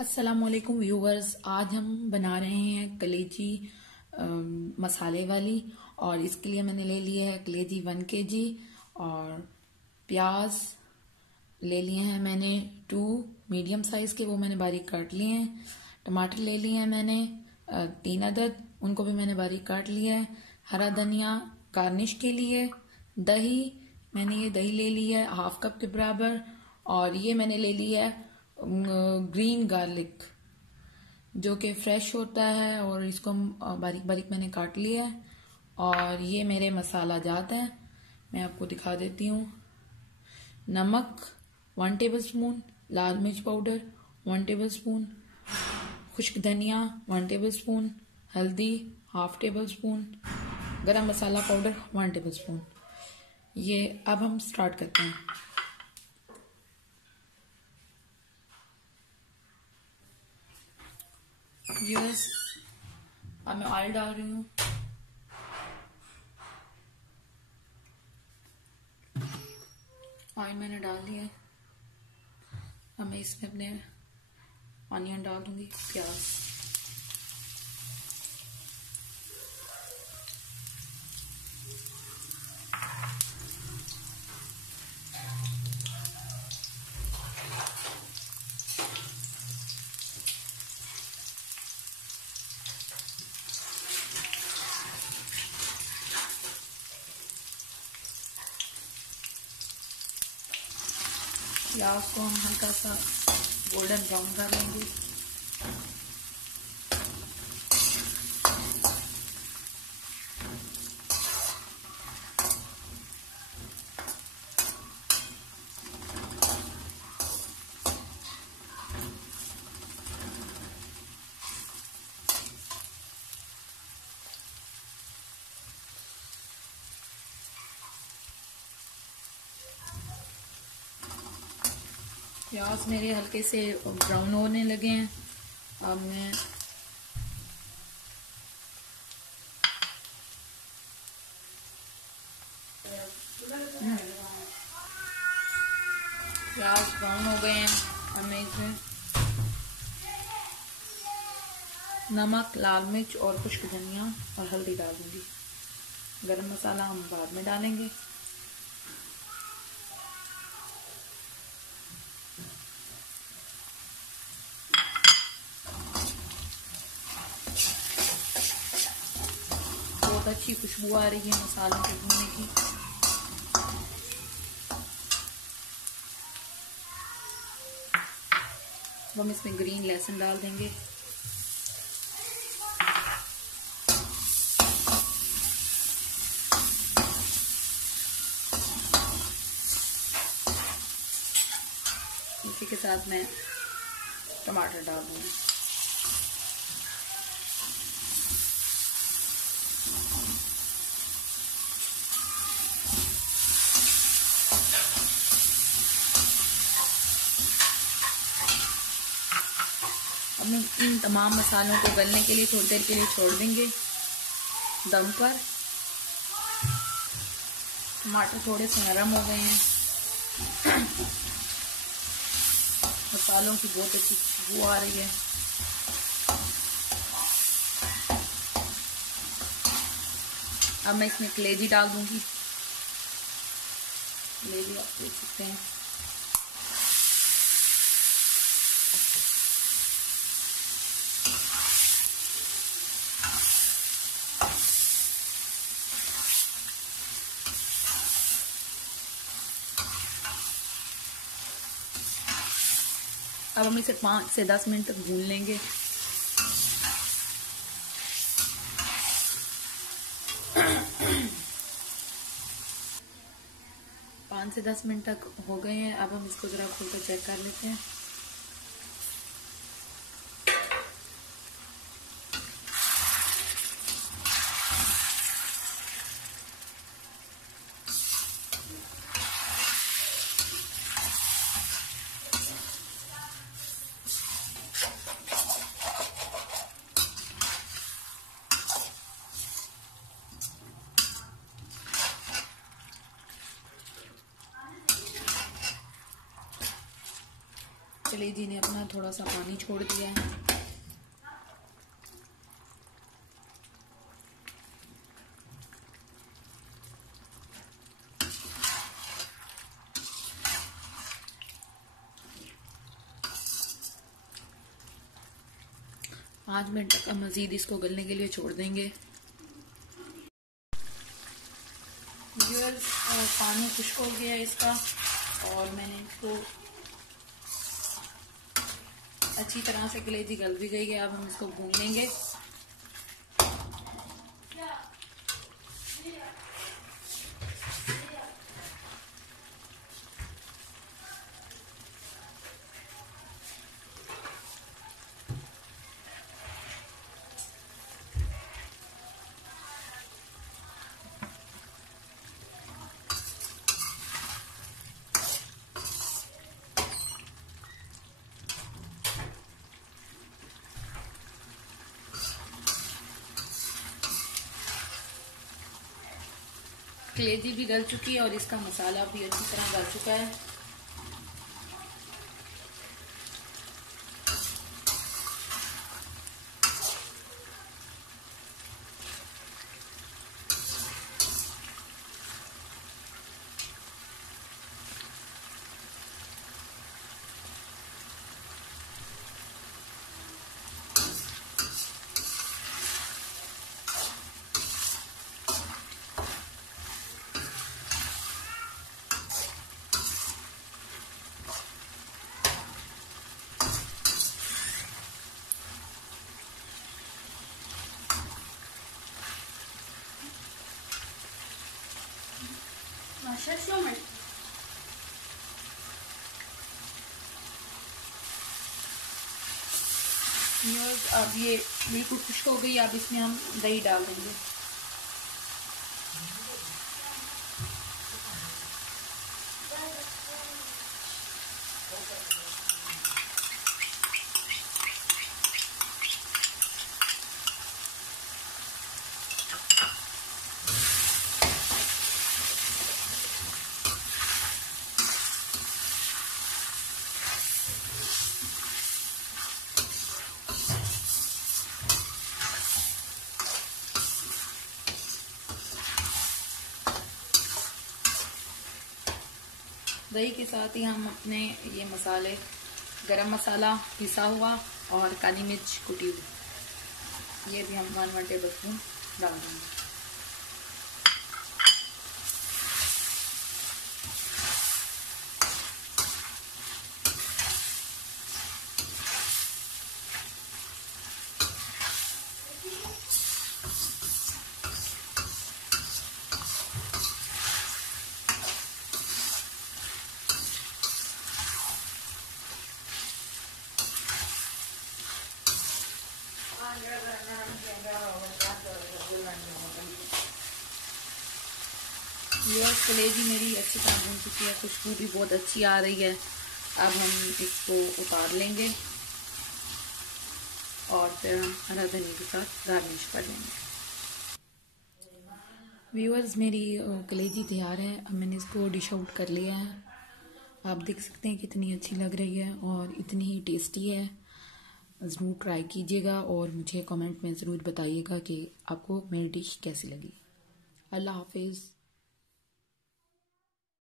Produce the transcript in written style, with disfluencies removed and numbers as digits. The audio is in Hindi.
अस्सलामुअलैकुम व्यूवर्स। आज हम बना रहे हैं कलेजी मसाले वाली, और इसके लिए मैंने ले लिए है कलेजी 1 kg और प्याज ले लिए हैं मैंने 2 मीडियम साइज के, वो मैंने बारीक काट लिए हैं। टमाटर ले लिए हैं मैंने 3 अदद, उनको भी मैंने बारीक काट लिया है। हरा धनिया गार्निश के लिए। दही, मैंने ये दही ले ली है 1/2 कप के बराबर। और ये मैंने ले लिया है ग्रीन गार्लिक, जो कि फ्रेश होता है, और इसको बारीक बारीक मैंने काट लिया है। और ये मेरे मसाला जात हैं, मैं आपको दिखा देती हूँ। नमक 1 टेबलस्पून, लाल मिर्च पाउडर 1 टेबलस्पून, खुश्क धनिया 1 टेबलस्पून, हल्दी 1/2 टेबलस्पून, गरम मसाला पाउडर 1 टेबलस्पून। ये अब हम स्टार्ट करते हैं। व्यूअर्स, अब मैं ऑयल डाल रही हूँ। ऑयल मैंने डाल दिया है। अब मैं इसमें अपने ऑनियन डाल दूंगी, प्याज। प्याज को हम हल्का सा गोल्डन ब्राउन कर लेंगे। प्याज मेरे हल्के से ब्राउन होने लगे हैं। अब मैं प्याज ब्राउन हो गए हैं। अब मैं इसमें नमक, लाल मिर्च और खुश्क धनिया और हल्दी डाल दूंगी। गरम मसाला हम बाद में डालेंगे। बहुत अच्छी खुशबू आ रही है मसालों के भूनने की। हम इसमें ग्रीन लहसुन डाल देंगे। इसी के साथ मैं टमाटर डाल दूंगी। अब हम इन तमाम मसालों को गलने के लिए थोड़ी देर के लिए छोड़ देंगे दम पर। टमाटर थोड़े से नरम हो गए हैं। मसालों की बहुत अच्छी खुशबू आ रही है। अब मैं इसमें कलेजी डाल दूंगी। कलेजी आप देख सकते हैं। अब हम इसे 5 से 10 मिनट तक भून लेंगे। पाँच से 10 मिनट तक हो गए हैं। अब हम इसको जरा खोलकर चेक कर लेते हैं। कलेजी ने अपना थोड़ा सा पानी छोड़ दिया है। पाँच मिनट तक मजीद इसको गलने के लिए छोड़ देंगे। पानी खुश्क हो गया इसका और मैंने इसको अच्छी तरह से कलेजी गल भी गई है। अब हम इसको भून लेंगे। कलेजी भी गल चुकी है और इसका मसाला भी अच्छी तरह गल चुका है। अब ये बिल्कुल खुश्क हो गई। अब इसमें हम दही डाल देंगे। दही के साथ ही हम अपने ये मसाले, गरम मसाला पिसा हुआ और काली मिर्च कुटी हुई, ये भी हम 1 टेबल स्पून डाल देंगे। ये कलेजी मेरी अच्छी तरह भून चुकी है, खुशबू भी बहुत अच्छी आ रही है। अब हम इसको उतार लेंगे और फिर हम हरा धनिया के साथ गार्निश कर लेंगे। व्यूअर्स, मेरी कलेजी तैयार है। अब मैंने इसको डिश आउट कर लिया है। आप देख सकते हैं कितनी अच्छी लग रही है और इतनी ही टेस्टी है। ज़रूर ट्राई कीजिएगा और मुझे कमेंट में ज़रूर बताइएगा कि आपको मेरी डिश कैसी लगी। अल्लाह हाफिज़।